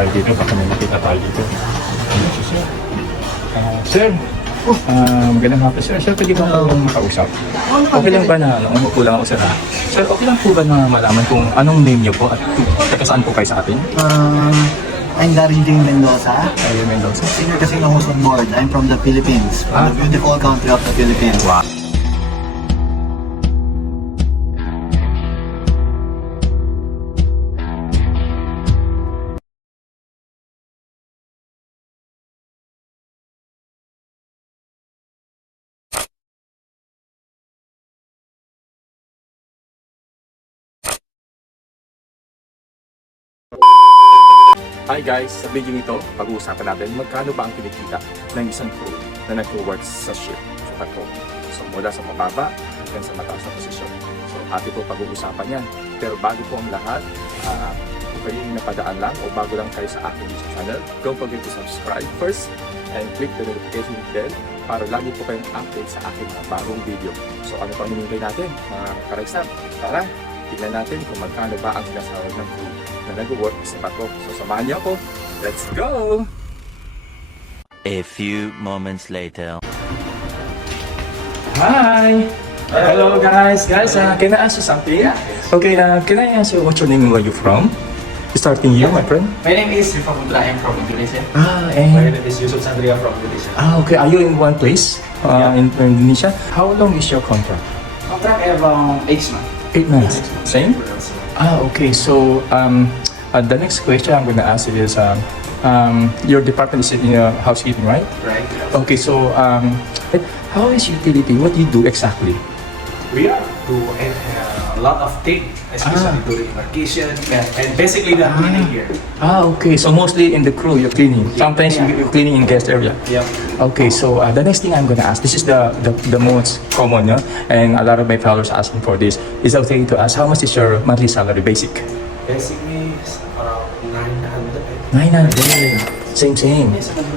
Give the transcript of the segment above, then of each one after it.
tayo dito. Baka may makita tayo dito. Si sir. Ah, sir, ah, magandang hapon sir. Sir, pwede ba akong makausap? Okay lang ba na, ano, ano po lang ako sir ha? Sir, okay lang po ba na malaman kung anong name niyo po at taga saan po kayo sa atin? Um, I'm Darin Ding Mendoza, Ayun, Mendoza. senior casino host on board. I'm from the Philippines, from Ah. the beautiful country of the Philippines. Wow. Hi guys, sa video nito, pag-uusapan natin magkano ba ang kinikita ng isang crew na nag-work sa ship sa barko. So mula sa mababa hanggang sa mataas na posisyon. So atin po pag-uusapan yan. Pero bago po ang lahat, ah, kung kayo yung napadaan lang o bago lang kayo sa aking YouTube channel, don't forget to subscribe first and click the notification bell para lagi po kayong update sa aking mga bagong video. So ano pa hinihintay natin mga kareksan? Tara, tingnan natin kung magkano ba ang sinasawag ng crew na nag-work sa barko. So samahan niyo ako. Let's go! A few moments later. Hi! Hello guys! Guys, uh, can I ask you something? Okay, uh, can I ask you what's your name and where you from? Starting you, my friend. My name is Rifa Putra. I'm from Indonesia. Ah, My and... name is Yusuf Sandria from Indonesia. Ah, okay. Are you in one place? Uh, in Indonesia? How long is your contract? Contract around 8 months. Eight months. Same? Ah, okay. So, um, uh, the next question I'm going to ask is, um, um, your department is in uh, housekeeping, right? Right? Okay, so um, how is utility? What do you do exactly? We are to uh, a lot of things, especially Ah. during vacation and basically the cleaning here. Ah, okay. So mostly in the crew, you're cleaning. Sometimes you- you're cleaning in guest area. Yeah. Okay, so uh, the next thing I'm gonna ask, this is the the, the most common, yeah? and a lot of my followers asking for this. Is it okay to ask how much is your monthly salary, basic? Basically, around 900. Nine hundred. Same, same.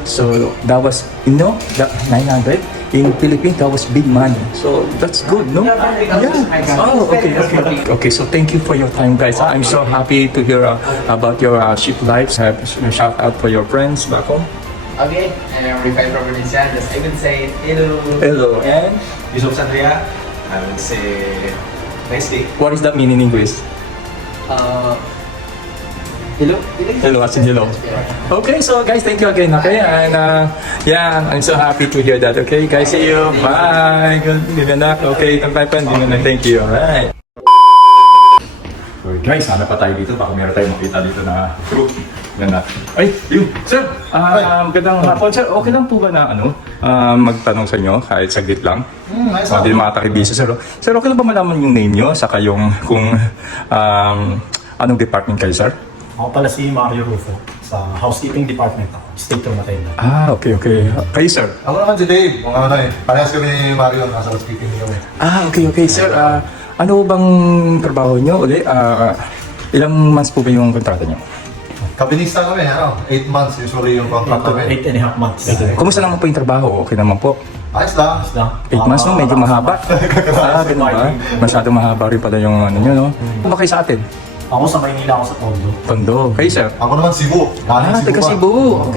So that was, you know, that nine hundred in Philippines, that was big money. So that's good, no? Yeah. Oh, okay, okay. Okay, so thank you for your time, guys. I'm so happy to hear uh, about your uh, ship lives. Have a shout out for your friends back home. Okay, I'm Rifa from Indonesia. Just I would say hello. Hello, and Yusuf Sandria. I would say nice day. what is that mean in English? Uh, hello? Hello, as in hello. Okay, so guys, thank you again. Okay, and uh, yeah, I'm so happy to hear that. Okay, guys, see you. Bye. Good, anak. Okay, tampay pa. Hindi na thank you. Alright. Okay, guys, hanap pa tayo dito. Baka meron tayong makita dito na group. Ganda. Ay, yun. Sir, ah, magandang hapon. Sir, okay lang po ba na ano, ah, magtanong sa inyo kahit saglit lang? Hmm, nice O, di makakibisa, sir. Sir, okay lang ba malaman yung name nyo? Saka yung kung um, anong department kayo, sir? Ako pala si Mario Rufo sa housekeeping department ako. State room attendant. Ah, okay, okay. Kayo, sir? Ako naman si Dave, mga ano eh. Parehas kami ni Mario, nasa housekeeping kami. Ah, okay, okay, sir. Ah, ano bang trabaho nyo uli? Ah, ilang months po ba yung kontrata nyo? Kabinista kami, ano? 8 months usually yung contract namin. Eight and a half months. Kumusta naman po yung trabaho? Okay naman po. Ayos lang. Na, 8 months, no? Medyo mahaba. ah, ganun ba? Masyadong mahaba rin pala yung ano nyo, no? Ano ba kayo sa atin? Ako sa Maynila ako sa Tondo. Tondo. Kayo, sir? Ako naman Cebu. Galing Ah, taga pa. Cebu.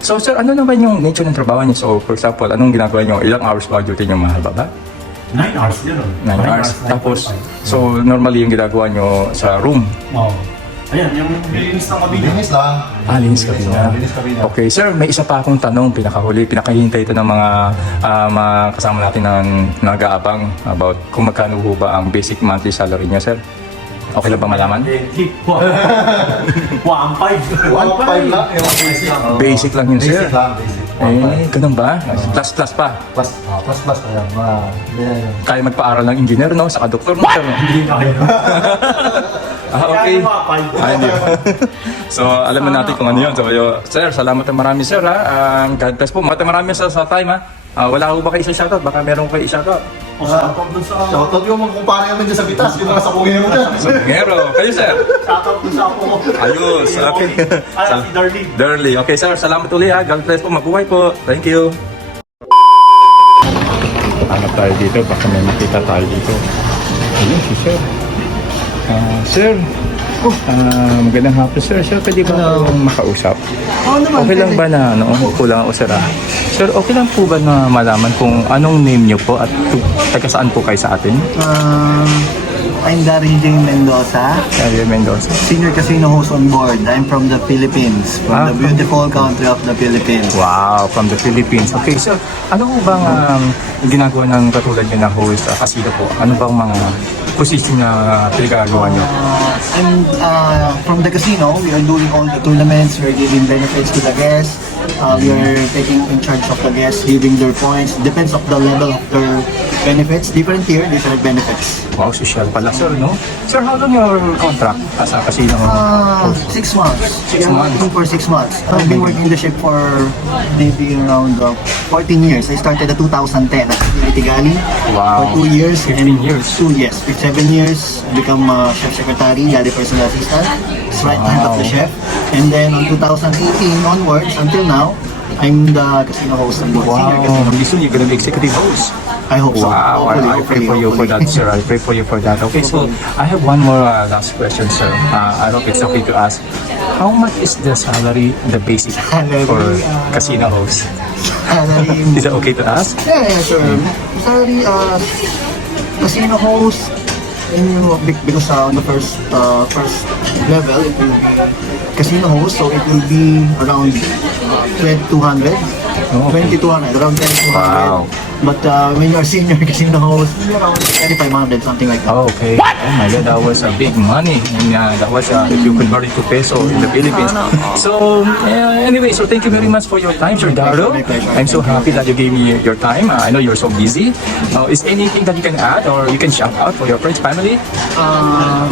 So, sir, ano naman yung nature ng trabaho niyo? So, for example, anong ginagawa niyo? Ilang hours ba ang duty niyo mahaba ba? Nine hours yun. 9 hours. Tapos, so, normally yung ginagawa niyo sa room. Wow. Ayan, yung nilinis ng kabina. Linis lang. Ah, linis kabina. Linis kabina. Okay, sir, may isa pa akong tanong, pinakahuli, pinakahintay ito ng mga, ah, mga kasama natin na nag-aabang about kung magkano ho ba ang basic monthly salary niya, sir. Okay lang ba malaman? Wow. One five. 1.5 lang. Yung basic lang. Basic lang yun, sir. Basic lang, basic. Eh, ganun ba? Plus, plus pa. Plus, ah, plus, plus pa yan. Mga, yan. Kaya magpaaral ng engineer, no? Saka doktor, no? sir, no? Hindi na kayo. Ah, okay. Kaya mga five. Ah, hindi. so, alam na natin kung ano yun. So, yo, sir, salamat na marami, sir, ha? Um, God bless po. Maraming marami sa, sa time, ha? Ah, wala ko ba kayo isang shoutout? Baka meron ko kayo shoutout. O shoutout dun sa... Shoutout yung mga kumpare namin dyan sa Bitas, yung mga sakungero dyan. So, ngero. Kayo, sir. Shoutout dun sa ako. Ayos, okay. Ay, si Darlene. Darly. Okay, sir. Salamat ulit, ha? God bless po. Mabuhay po. Thank you. Hanap tayo dito. Baka may makita tayo dito. Ayun, si sir. Ah, sir, ah, magandang hapon sir. Sir, pwede ba Hello. akong makausap? Oo naman. Okay lang ba na ano, kulang ako sir ah? Sir, okay lang po ba na malaman kung anong name niyo po at tu- taga saan po kayo sa atin? Um, I'm Daryl Jing Mendoza, Ariel Mendoza. senior casino host on board. I'm from the Philippines, from Ah, the beautiful country of the Philippines. Wow, from the Philippines. Okay, sir, ano po bang um, ginagawa ng katulad niyo na host sa casino po? Ano bang mga position na pinagagawa niyo? Uh, I'm uh, from the casino. We are doing all the tournaments. We are giving benefits to the guests. Uh, are taking in charge of the guests, giving their points. Depends of the level of their benefits. Different tier, different benefits. Wow, social pala sir, no? Sir, how long your contract as a casino Uh, six months. Six are months. working for six months. I've been working in the ship for maybe around uh, 14 years. I started in 2010 at Tigali Wow. for two years. 15 years. Two yes, with seven years, become uh, chef secretary, Yali personal assistant, right hand of the Wow. chef. And then on 2018 onwards until now, I'm the casino host on board. Senior casino. Wow, soon you're gonna be executive host. I hope so. Wow, Hopefully, I, I pray hopefully, for you for that, sir. I pray for you for that. Okay, so I have one more uh, last question, sir. Uh, I hope it's okay to ask. How much is the salary, the basic Salary, for uh, casino host? Salary, Is it okay to ask? Yeah, yeah, sure. Sorry, uh, casino host, you, be- because uh, on the first uh, first level, it will be casino host, so it will be around uh, 2200, Oh, okay. 2200, around 2200. Wow. But uh, when you are senior casino host, around 2500, something like that. Oh, okay. Oh my God, that was a big money. And uh, that was, uh, if you convert it to peso in the Philippines. So, uh, anyway, so thank you very much for your time, Sir Daro. I'm so happy that you gave me your time. Uh, I know you're so busy. Uh, is anything that you can add or you can shout out for your friends, family? Um,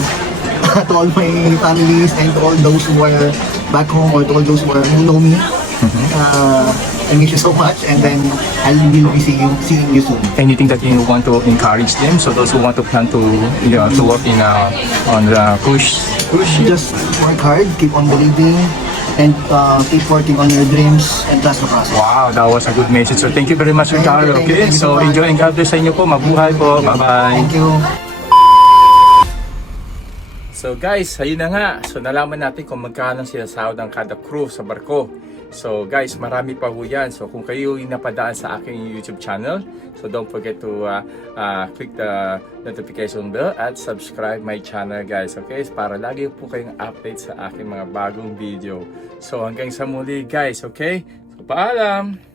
to all my families and to all those who are back home or to all those who, are, who know me, uh, I miss you so much and then I will be seeing, seeing you soon. Anything that you want to encourage them? So those who want to plan to, you know, to work in uh, on the cruise cruise ship. Just work hard, keep on believing, and uh, keep working on your dreams and trust the process. Wow, that was a good message. So thank you very much, Sir Thank you, thank you, Okay, thank you so so much. enjoy and God bless sa inyo po. Mabuhay po. Bye-bye. Thank you. So guys, ayun na nga. So nalaman natin kung magkano sinasahod ang kada crew sa barko. So guys, marami pa ho yan. So kung kayo yung napadaan sa aking YouTube channel, so don't forget to uh, uh, click the notification bell at subscribe my channel guys. Okay? Para lagi po kayong update sa aking mga bagong video. So hanggang sa muli guys, okay? So paalam!